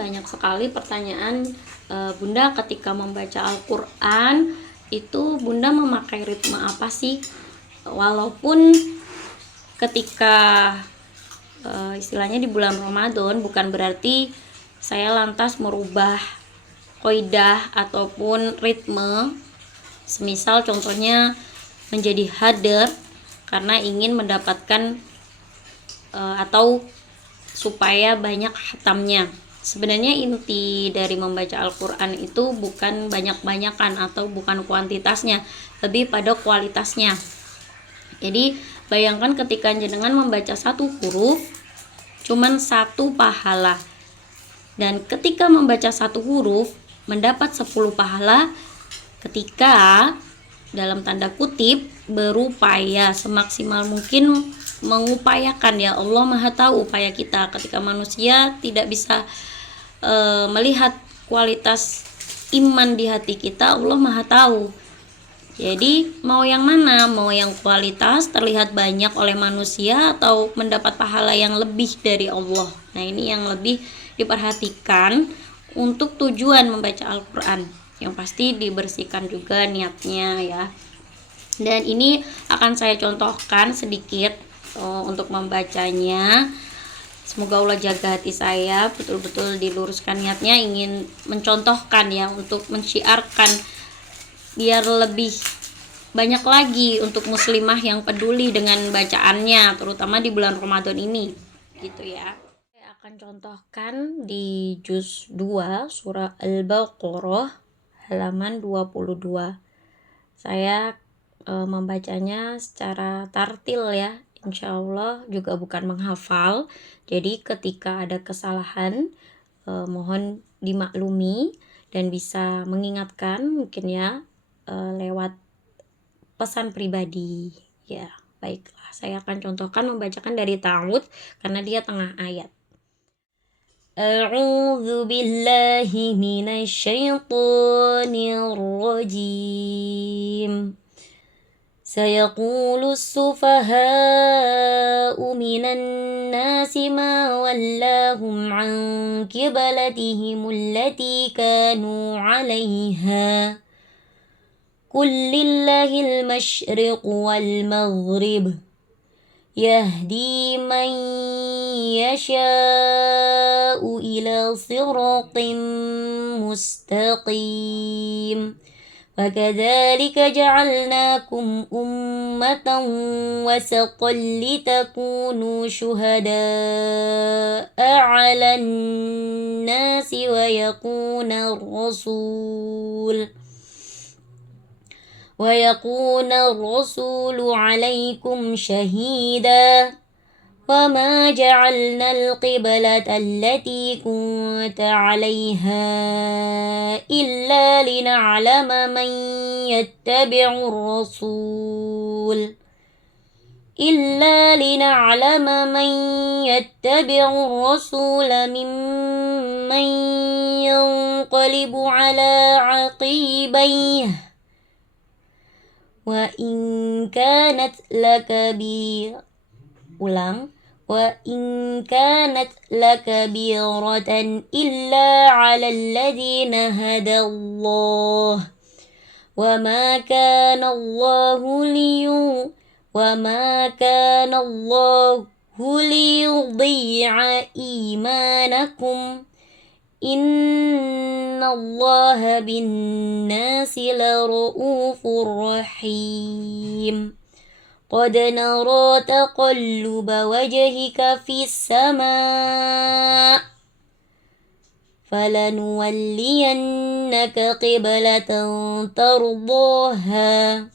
banyak sekali pertanyaan, Bunda ketika membaca Al-Quran itu Bunda memakai ritme apa sih? Walaupun ketika istilahnya di bulan Ramadan bukan berarti saya lantas merubah qaidah ataupun ritme. Semisal contohnya menjadi hadar karena ingin mendapatkan atau supaya banyak hatamnya. Sebenarnya inti dari membaca Al-Quran itu bukan banyak-banyakan atau bukan kuantitasnya, lebih pada kualitasnya. Jadi bayangkan ketika jenengan membaca satu huruf cuman satu pahala, dan ketika membaca satu huruf mendapat 10 pahala ketika dalam tanda kutip berupaya semaksimal mungkin mengupayakan. Ya Allah Maha tahu upaya kita, ketika manusia tidak bisa melihat kualitas iman di hati kita, Allah Maha tahu. Jadi mau yang mana? Mau yang kualitas terlihat banyak oleh manusia atau mendapat pahala yang lebih dari Allah? Nah, ini yang lebih diperhatikan untuk tujuan membaca Al-Quran. Yang pasti dibersihkan juga niatnya ya. Dan ini akan saya contohkan sedikit untuk membacanya. Semoga Allah jaga hati saya, betul-betul diluruskan niatnya, ingin mencontohkan ya, untuk mensyiarkan biar lebih banyak lagi untuk muslimah yang peduli dengan bacaannya, terutama di bulan Ramadan ini gitu ya. Saya akan contohkan di juz 2 surah Al-Baqarah halaman 22. Saya membacanya secara tartil ya, insya Allah juga bukan menghafal. Jadi ketika ada kesalahan mohon dimaklumi dan bisa mengingatkan mungkin ya lewat pesan pribadi ya. Baiklah, saya akan contohkan membacakan dari ta'awudz karena dia tengah ayat. A'udzu billahi minasyaitonir rajim. سيقول السفهاء من الناس ما ولاهم عن قبلتهم التي كانوا عليها قل لله المشرق والمغرب يهدي من يشاء إلى صراط مستقيم وكذلك جعلناكم أمة وسطا لتكونوا شهداء على الناس ويكون الرسول عليكم شهيدا وما جعلنا القبلة التي كنت عليها إلا لنعلم من يتبع الرسول ممن ينقلب على عقبيه وإن كانت لكبيرة إلا على الذين هدى الله وما كان الله ليضيع إيمانكم إن الله بالناس لرؤوف رحيم قد نرى تقلب وجهك في السماء فلنولينك قبلة ترضاها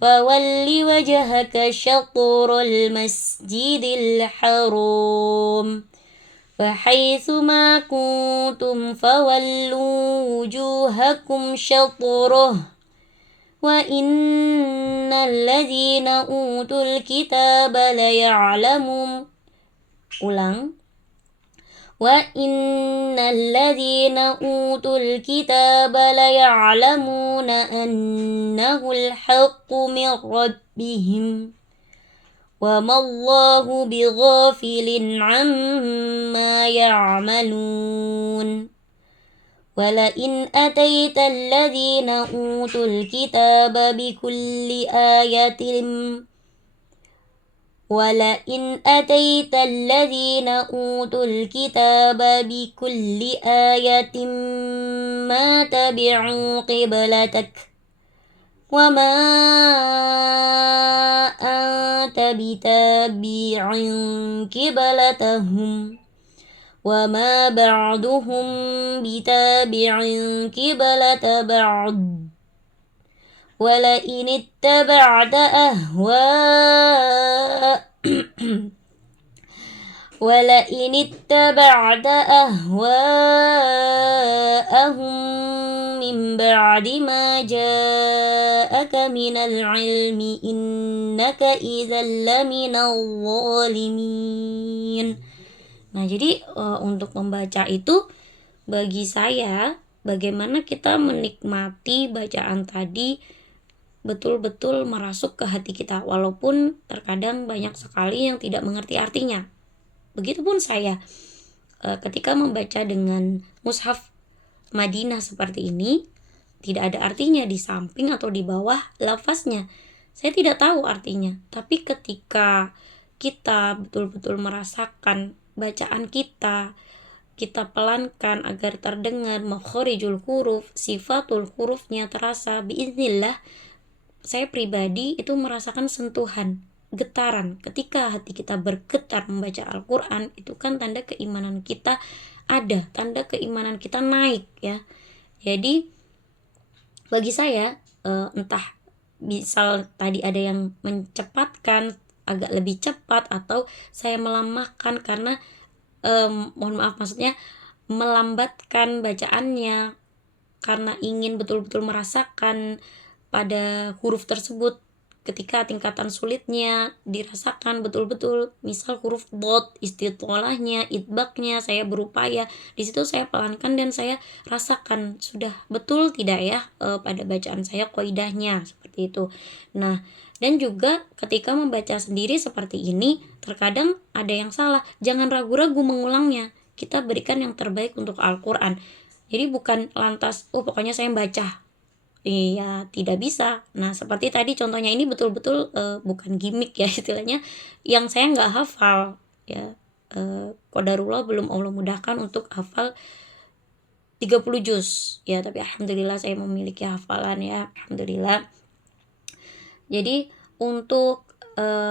فول وجهك شطر المسجد الحرام فحيث ما كنتم فولوا وجوهكم شطره وإن الذين أوتوا الكتاب ليعلمون أنه الحق من ربهم وما الله بغافل عما يعملون ولئن أتيت الذين أوتوا الكتاب بكل آية ولئن أتيت الذين أوتوا الكتاب بكل آية ما تبعوا قبلتك وما أنت بتابع قبلتهم وما بعضهم بتابع قبلة بعض ولئن اتبعت أهواءهم من بعد ما جاءك من العلم إنك إذا لمن الظالمين. Nah, jadi untuk membaca itu bagi saya, bagaimana kita menikmati bacaan tadi betul-betul merasuk ke hati kita, walaupun terkadang banyak sekali yang tidak mengerti artinya. Begitupun saya ketika membaca dengan mushaf Madinah seperti ini, tidak ada artinya di samping atau di bawah lafaznya. Saya tidak tahu artinya, tapi ketika kita betul-betul merasakan bacaan kita pelankan agar terdengar makhorijul huruf, sifatul hurufnya terasa, biiznillah saya pribadi itu merasakan sentuhan, getaran. Ketika hati kita bergetar membaca Al-Quran, itu kan tanda keimanan kita ada, tanda keimanan kita naik ya. Jadi bagi saya entah misal tadi ada yang mencepatkan agak lebih cepat, atau saya melamahkan karena mohon maaf, maksudnya melambatkan bacaannya karena ingin betul-betul merasakan pada huruf tersebut ketika tingkatan sulitnya dirasakan betul-betul. Misal huruf dot, istitolahnya, idbaknya saya berupaya di situ, saya pelankan dan saya rasakan sudah betul tidak ya pada bacaan saya qaidahnya seperti itu. Nah, dan juga ketika membaca sendiri seperti ini, terkadang ada yang salah. Jangan ragu-ragu mengulangnya. Kita berikan yang terbaik untuk Al-Quran. Jadi bukan lantas, pokoknya saya baca. Iya, tidak bisa. Nah, seperti tadi contohnya ini betul-betul bukan gimmick ya istilahnya. Yang saya nggak hafal ya. Qadarullah belum Allah mudahkan untuk hafal 30 juz. Ya, tapi alhamdulillah saya memiliki hafalan ya. Alhamdulillah. Jadi untuk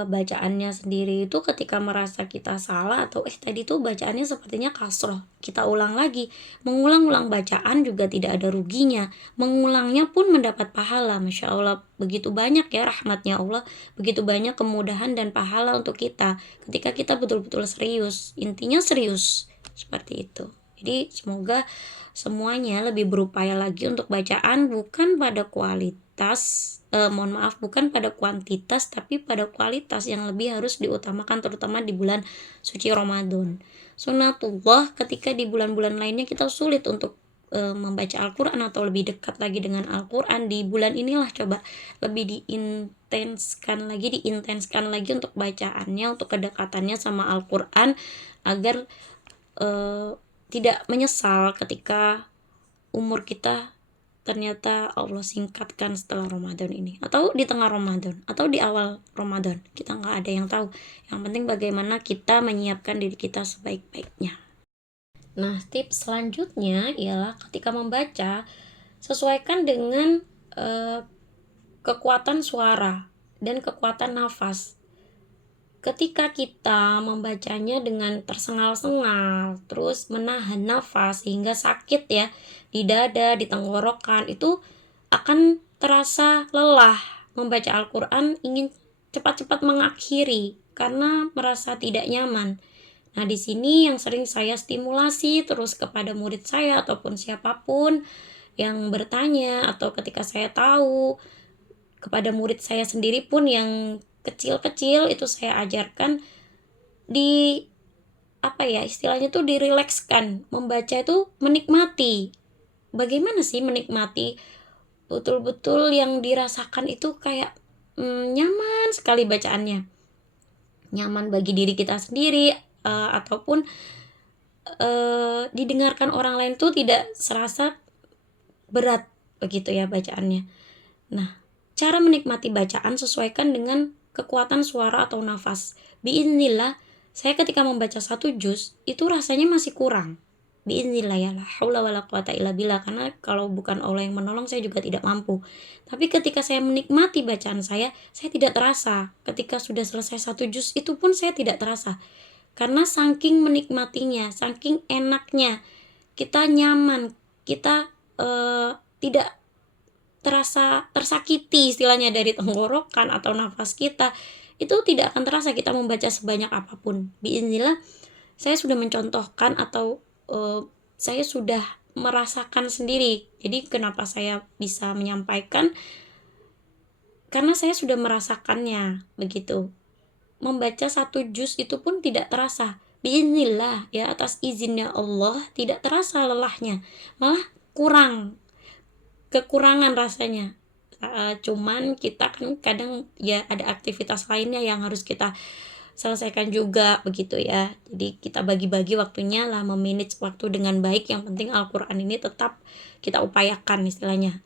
bacaannya sendiri itu ketika merasa kita salah atau tadi tuh bacaannya sepertinya kasroh, kita ulang lagi. Mengulang-ulang bacaan juga tidak ada ruginya. Mengulangnya pun mendapat pahala. Masya Allah, begitu banyak ya rahmatnya Allah, begitu banyak kemudahan dan pahala untuk kita ketika kita betul-betul serius. Intinya serius seperti itu. Jadi semoga semuanya lebih berupaya lagi untuk bacaan, bukan pada kualitas, bukan pada kuantitas, tapi pada kualitas yang lebih harus diutamakan, terutama di bulan suci Ramadan. Sunnatullah ketika di bulan-bulan lainnya kita sulit untuk membaca Al-Quran atau lebih dekat lagi dengan Al-Quran, di bulan inilah coba lebih diintenskan lagi untuk bacaannya, untuk kedekatannya sama Al-Quran, agar tidak menyesal ketika umur kita ternyata Allah singkatkan setelah Ramadan ini, atau di tengah Ramadan, atau di awal Ramadan. Kita nggak ada yang tahu. Yang penting bagaimana kita menyiapkan diri kita sebaik-baiknya. Nah, tips selanjutnya ialah ketika membaca, sesuaikan dengan kekuatan suara dan kekuatan nafas. Ketika kita membacanya dengan tersengal-sengal, terus menahan nafas hingga sakit ya di dada, di tenggorokan, itu akan terasa lelah. Membaca Al-Quran ingin cepat-cepat mengakhiri karena merasa tidak nyaman. Nah, di sini yang sering saya stimulasi terus kepada murid saya ataupun siapapun yang bertanya, atau ketika saya tahu kepada murid saya sendiri pun yang kecil-kecil, itu saya ajarkan istilahnya tuh dirilekskan. Membaca itu menikmati. Bagaimana sih menikmati? Betul-betul yang dirasakan itu kayak nyaman sekali bacaannya. nyaman bagi diri kita sendiri, ataupun didengarkan orang lain tuh tidak serasa berat begitu ya bacaannya. Nah, cara menikmati bacaan sesuaikan dengan kekuatan suara atau nafas. Biiznillah, saya ketika membaca satu juz itu rasanya masih kurang. Biiznillah ya, la haula wala quwata illa billah, karena kalau bukan Allah yang menolong saya juga tidak mampu. Tapi ketika saya menikmati bacaan saya tidak terasa. Ketika sudah selesai satu juz itu pun saya tidak terasa. Karena saking menikmatinya, saking enaknya, kita nyaman, kita tidak terasa tersakiti istilahnya dari tenggorokan atau nafas kita, itu tidak akan terasa kita membaca sebanyak apapun. Biiznillah, saya sudah mencontohkan atau saya sudah merasakan sendiri. Jadi kenapa saya bisa menyampaikan, karena saya sudah merasakannya begitu. Membaca satu juz itu pun tidak terasa. Biiznillah ya, atas izinnya Allah tidak terasa lelahnya, malah kekurangan rasanya. Cuman kita kan kadang ya ada aktivitas lainnya yang harus kita selesaikan juga begitu ya. Jadi kita bagi-bagi waktunya lah, memanage waktu dengan baik. Yang penting Al-Quran ini tetap kita upayakan istilahnya.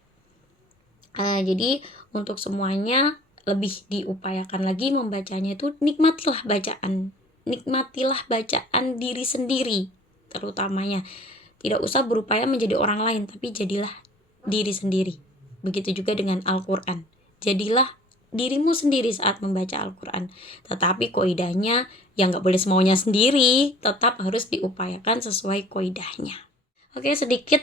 Jadi untuk semuanya lebih diupayakan lagi membacanya itu, nikmatilah bacaan diri sendiri terutamanya. Tidak usah berupaya menjadi orang lain, tapi jadilah diri sendiri. Begitu juga dengan Al-Quran, jadilah dirimu sendiri saat membaca Al-Quran. Tetapi kaidahnya yang gak boleh semaunya sendiri, tetap harus diupayakan sesuai kaidahnya. Oke, sedikit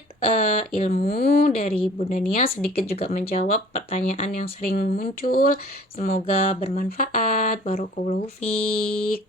ilmu dari Bunda Nia, sedikit juga menjawab pertanyaan yang sering muncul. Semoga bermanfaat. Barakallahu fiik.